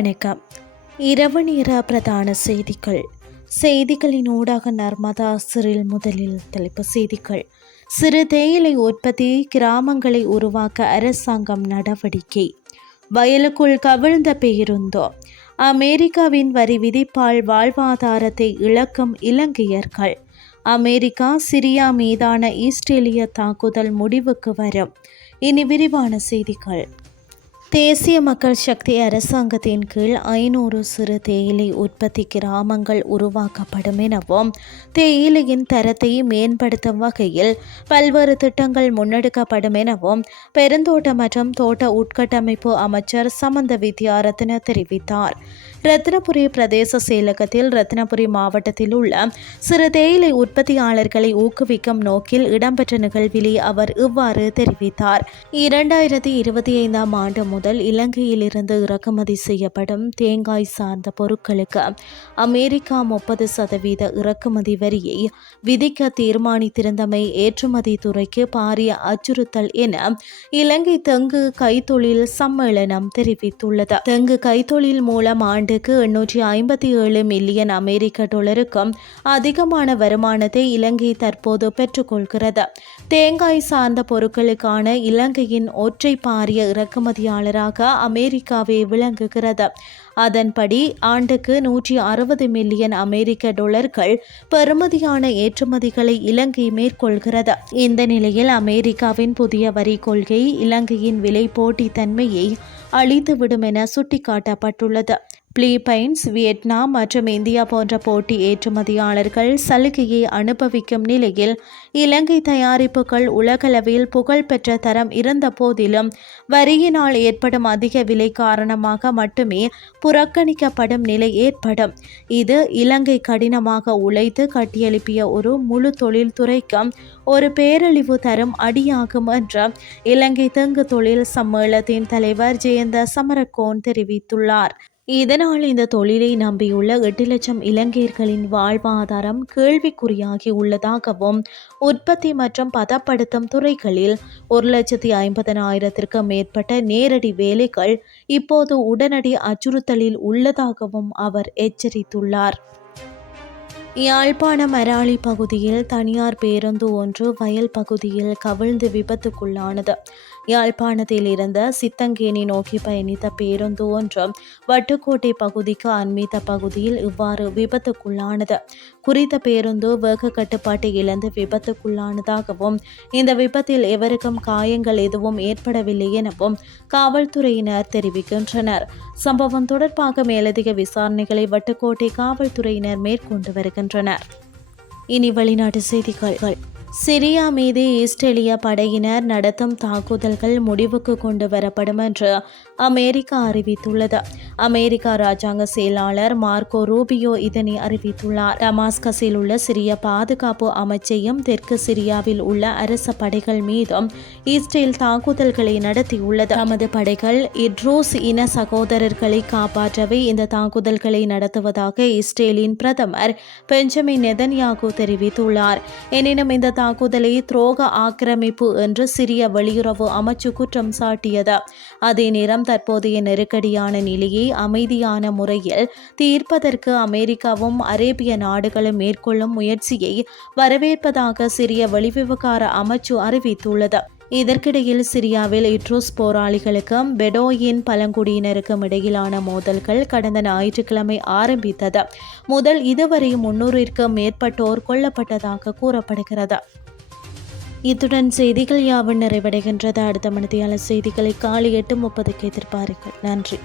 வணக்கம். இரவு நேர பிரதான செய்திகள். செய்திகளின் ஊடாக நர்மதா சிறில் முதலில் தலைப்பு செய்திகள். சிறு தேயிலை உற்பத்தி கிராமங்களை உருவாக்க அரசாங்கம் நடவடிக்கை. வயலுக்குள் கவிழ்ந்த பேருந்தோ. அமெரிக்காவின் வரி விதிப்பால் வாழ்வாதாரத்தை இழக்கும் இலங்கையர்கள். அமெரிக்கா சிரியா மீதான ஈஸ்ட்ரேலிய தாக்குதல் முடிவுக்கு வரும். இனி விரிவான செய்திகள். தேசிய மக்கள் சக்தி அரசாங்கத்தின் கீழ் ஐநூறு சிறு தேயிலை உற்பத்தி கிராமங்கள் உருவாக்கப்படும் எனவும் தேயிலையின் தரத்தை மேம்படுத்தும் வகையில் பல்வேறு திட்டங்கள் முன்னெடுக்கப்படும் எனவும் பெருந்தோட்ட மற்றும் தோட்ட உட்கட்டமைப்பு அமைச்சர் சமந்த வித்யாரத்ன தெரிவித்தார். ரத்னபுரி பிரதேச செயலகத்தில் ரத்னபுரி மாவட்டத்தில் உள்ள சிறு தேயிலை உற்பத்தியாளர்களை ஊக்குவிக்கும் நோக்கில் இடம்பெற்ற நிகழ்விலே அவர் இவ்வாறு தெரிவித்தார். இரண்டாயிரத்தி இருபத்தி ஐந்தாம் ஆண்டு முதல் இலங்கையிலிருந்து இறக்குமதி செய்யப்படும் தேங்காய் சார்ந்த பொருட்களுக்கு அமெரிக்கா முப்பது சதவீத இறக்குமதி வரியை விதிக்க தீர்மானித்திருந்தமை ஏற்றுமதி துறைக்கு பாரிய அச்சுறுத்தல் என இலங்கை தெங்கு கைத்தொழில் சம்மேளனம் தெரிவித்துள்ளது. தெங்கு கைத்தொழில் மூலம் ஆண்டு ஆண்டுக்கு எண்ணூற்றி ஐம்பத்தி ஏழு மில்லியன் அமெரிக்க டாலருக்கும் அதிகமான வருமானத்தை இலங்கை தற்போது பெற்றுக்கொள்கிறது. தேங்காய் சார்ந்த பொருட்களுக்கான இலங்கையின் ஒற்றை பாரிய இறக்குமதியாளராக அமெரிக்காவே விளங்குகிறது. அதன்படி ஆண்டுக்கு நூற்றி அறுபது மில்லியன் அமெரிக்க டாலர்கள் பெறுமதியான ஏற்றுமதிகளை இலங்கை மேற்கொள்கிறது. இந்த நிலையில் அமெரிக்காவின் புதிய வரி கொள்கை இலங்கையின் விலை போட்டித்தன்மையை அழித்துவிடும் என சுட்டிக்காட்டப்பட்டுள்ளது. பிலிப்பைன்ஸ் வியட்நாம் மற்றும் இந்தியா போன்ற போட்டி ஏற்றுமதியாளர்கள் சலுகையை அனுபவிக்கும் நிலையில் இலங்கை தயாரிப்புகள் உலகளவில் புகழ்பெற்ற தரம் இருந்த போதிலும் வரியினால் ஏற்படும் அதிக விலை காரணமாக மட்டுமே புறக்கணிக்கப்படும் நிலை ஏற்படும். இது இலங்கை கடினமாக உழைத்து கட்டியெழுப்பிய ஒரு முழு தொழில்துறைக்கும் ஒரு பேரழிவு தரும் அடியாகும் என்று இலங்கை தெங்கு தொழில் சம்மேளத்தின் தலைவர் ஜெயந்த சமரகோன் தெரிவித்துள்ளார். இதனால் இந்த தொழிலை நம்பியுள்ள எட்டு லட்சம் இலங்கையர்களின் வாழ்வாதாரம் கேள்விக்குறியாகி உள்ளதாகவும் உற்பத்தி மற்றும் பதப்படுத்தும் துறைகளில் ஒரு லட்சத்தி ஐம்பதனாயிரத்திற்கும் மேற்பட்ட நேரடி வேலைகள் இப்போது உடனடி அச்சுறுத்தலில் உள்ளதாகவும் அவர் எச்சரித்துள்ளார். யாழ்ப்பாணம் அராளி பகுதியில் தனியார் பேருந்து ஒன்று வயல் பகுதியில் கவிழ்ந்து விபத்துக்குள்ளானது. யாழ்ப்பாணத்தில் இருந்த சித்தங்கேணி நோக்கி பயணித்த பேருந்து ஒன்று வட்டுக்கோட்டை பகுதிக்கு அண்மித்த பகுதியில் இவ்வாறு விபத்துக்குள்ளானது. குறித்த பேருந்து வேக கட்டுப்பாட்டை இழந்து விபத்துக்குள்ளானதாகவும் இந்த விபத்தில் எவருக்கும் காயங்கள் எதுவும் ஏற்படவில்லை எனவும் காவல்துறையினர் தெரிவிக்கின்றனர். சம்பவம் தொடர்பாக மேலதிக விசாரணைகளை வட்டுக்கோட்டை காவல்துறையினர் மேற்கொண்டு வருகின்றனர் இனி வெளிநாட்டு செய்திகள். சிரியா மீது ஈஸ்டேலிய படையினர் நடத்தும் தாக்குதல்கள் முடிவுக்கு கொண்டு வரப்படும் என்று அமெரிக்கா அறிவித்துள்ளது. அமெரிக்கா ராஜாங்க செயலாளர் மார்க்கோ ரூபியோ இதனை அறிவித்துள்ளார். டமாஸ்கஸில் உள்ள சிரிய பாதுகாப்பு அமைச்சையும் தெற்கு சிரியாவில் உள்ள அரச படைகள் மீதும் இஸ்ரேல் தாக்குதல்களை நடத்தியுள்ளது. தமது படைகள் இட்ரோஸ் இன சகோதரர்களை காப்பாற்றவே இந்த தாக்குதல்களை நடத்துவதாக இஸ்ரேலின் பிரதமர் பெஞ்சமின் நெதன்யாகு தெரிவித்துள்ளார். எனினும் இந்த தாக்குதலை துரோக ஆக்கிரமிப்பு என்று சிரிய வெளியுறவு அமைச்சு குற்றம் சாட்டியது. அதே நேரம் தற்போதைய நெருக்கடியான நிலையை அமைதியான முறையில் தீர்ப்பதற்கு அமெரிக்காவும் அரேபிய நாடுகளும் மேற்கொள்ளும் முயற்சியை வரவேற்பதாக சிரிய வெளிவிவகார அமைச்சு அறிவித்துள்ளது. இதற்கிடையில் சிரியாவில் இட்ரூஸ் போராளிகளுக்கும் பெடோயின் பழங்குடியினருக்கும் இடையிலான மோதல்கள் கடந்த ஞாயிற்றுக்கிழமை ஆரம்பித்தது. முதல் இதுவரை முன்னூறிற்கும் மேற்பட்டோர் கொல்லப்பட்டதாக கூறப்படுகிறது. இத்துடன் செய்திகள் யாவும் நிறைவடைகின்றது. அடுத்த மணித்தியால செய்திகளை காலை எட்டு முப்பதுக்கு எதிர்பாருங்கள். நன்றி.